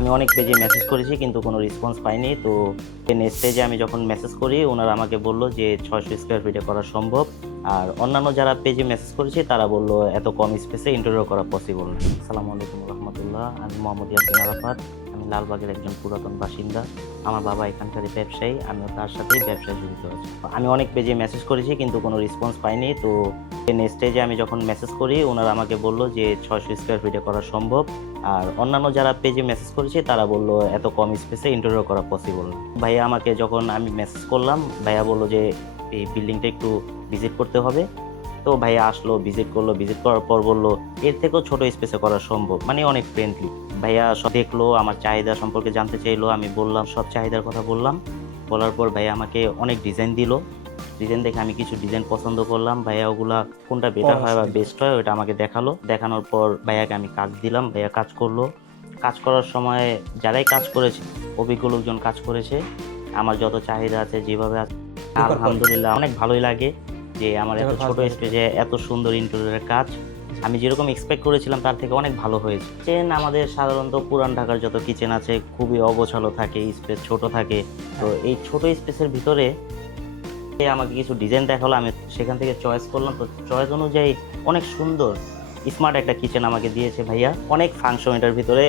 আমি অনেক পেজে মেসেজ করেছি কিন্তু কোনো রেসপন্স পাইনি। তো নেক্সট স্টেজে আমি যখন মেসেজ করি ওনারা আমাকে বলল যে 600 স্কোয়ার ফিটে করা সম্ভব। আর অন্যান্য যারা পেজে মেসেজ করেছি তারা বলল এত কম স্পেসে ইন্টেরিয়র করা পসিবল না। আসসালামু আলাইকুম রহমতুল্লাহ। আমি মোহাম্মদ ইয়াসিন আরাফাত। আমি লালবাগের একজন পুরাতন বাসিন্দা। আমার বাবা এখানকারই ব্যবসায়ী, আমিও তার সাথেই ব্যবসায় জড়িত আছি। আমি অনেক পেজে মেসেজ করেছি কিন্তু কোনো রেসপন্স পাইনি। তো নেক্সট স্টেজে আমি যখন মেসেজ করি ওনারা আমাকে বলল যে 600 স্কোয়ার ফিটে করা সম্ভব। আর অন্যান্য যারা পেজে মেসেজ করেছি তারা বললো এত কম স্পেসে ইন্টেরিয়র করা পসিবল না। ভাইয়া আমাকে যখন আমি মেসেজ করলাম, ভাইয়া বললো যে এই বিল্ডিংটা একটু ভিজিট করতে হবে। তো ভাইয়া আসলো, ভিজিট করলো, ভিজিট করার পর বললো এর থেকেও ছোট স্পেসে করা সম্ভব, মানে অনেক ফ্রেন্ডলি। ভাইয়া সব দেখলো, আমার চাহিদা সম্পর্কে জানতে চাইলো, আমি বললাম, সব চাহিদার কথা বললাম। বলার পর ভাইয়া আমাকে অনেক ডিজাইন দিল। ডিজাইন দেখে আমি কিছু ডিজাইন পছন্দ করলাম। ভাইয়া ওগুলা কোনটা বেটার হয় বা বেস্ট হয় ওটা আমাকে দেখালো। দেখানোর পর ভাইয়াকে আমি কাজ দিলাম, ভাইয়া কাজ করলো। কাজ করার সময় যারাই কাজ করেছে, অভিজ্ঞ লোকজন কাজ করেছে। আমার যত চাহিদা আছে যেভাবে আছে, আলহামদুলিল্লাহ অনেক ভালোই লাগে যে আমার এত ছোট স্পেসে এত সুন্দর ইন্টেরিয়রের কাজ আমি যেরকম এক্সপেক্ট করেছিলাম তার থেকে অনেক ভালো হয়েছে। কিচেন আমাদের সাধারণত পুরান ঢাকার যত কিচেন আছে খুবই অগোছালো থাকে, স্পেস ছোট থাকে। তো এই ছোট স্পেসের ভিতরে আমাকে কিছু ডিজাইন দেখালো, আমি সেখান থেকে চয়েস করলাম। তো চয়েস অনুযায়ী অনেক সুন্দর স্মার্ট একটা কিচেন আমাকে দিয়েছে ভাইয়া। অনেক ফাংশন এটার ভিতরে,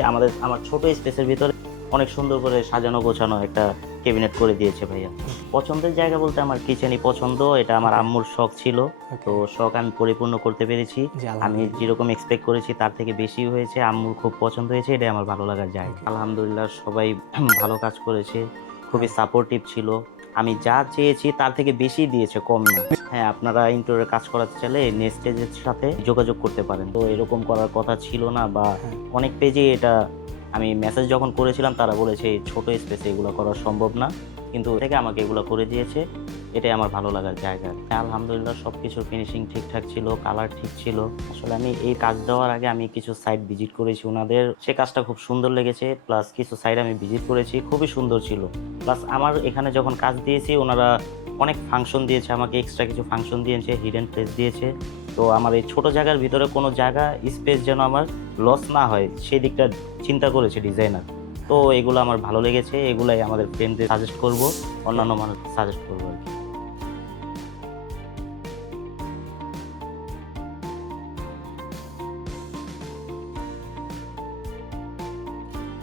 আমার ছোট স্পেসের ভিতরে অনেক সুন্দর করে সাজানো গোছানো একটা ক্যাবিনেট করে দিয়েছে ভাইয়া। পছন্দের জায়গা বলতে আমার কিচেনই পছন্দ। এটা আমার আম্মুর শখ ছিল, তো শখ আমি পরিপূর্ণ করতে পেরেছি। আমি যেরকম এক্সপেক্ট করেছি তার থেকে বেশি হয়েছে, আম্মুর খুব পছন্দ হয়েছে, এটাই আমার ভালো লাগার জায়গা। আলহামদুলিল্লাহ সবাই ভালো কাজ করেছে, খুবই সাপোর্টিভ ছিল। আমি যা চেয়েছি তার থেকে বেশি দিয়েছে, কম না। হ্যাঁ, আপনারা ইন্টেরিয়রে কাজ করাতে চাইলে নেক্সট স্টেজের সাথে যোগাযোগ করতে পারেন। তো এরকম করার কথা ছিল না, বা অনেক পেজে এটা আমি মেসেজ যখন করেছিলাম তারা বলেছে ছোট স্পেসে এগুলো করা সম্ভব না, কিন্তু থেকে আমাকে এগুলো করে দিয়েছে, এটাই আমার ভালো লাগার জায়গা। আলহামদুলিল্লাহ সব কিছুর ফিনিশিং ঠিকঠাক ছিল, কালার ঠিক ছিল। আসলে আমি এই কাজ দেওয়ার আগে আমি কিছু সাইট ভিজিট করেছি ওনাদের, সে কাজটা খুব সুন্দর লেগেছে। প্লাস কিছু সাইট আমি ভিজিট করেছি, খুবই সুন্দর ছিল। প্লাস আমার এখানে যখন কাজ দিয়েছি ওনারা অনেক ফাংশন দিয়েছে, আমাকে এক্সট্রা কিছু ফাংশন দিয়েছে, হিডেন প্লেস দিয়েছে। তো আমার এই ছোট জায়গার ভিতরে কোনো জায়গা স্পেস যেন আমার লস না হয় সেই দিকটা চিন্তা করেছে ডিজাইনার। তো এগুলো আমার ভালো লেগেছে, এগুলাই আমাদের ফ্রেন্ডদের সাজেস্ট করব, অন্যান্য মানুষ সাজেস্ট করবো আর কি।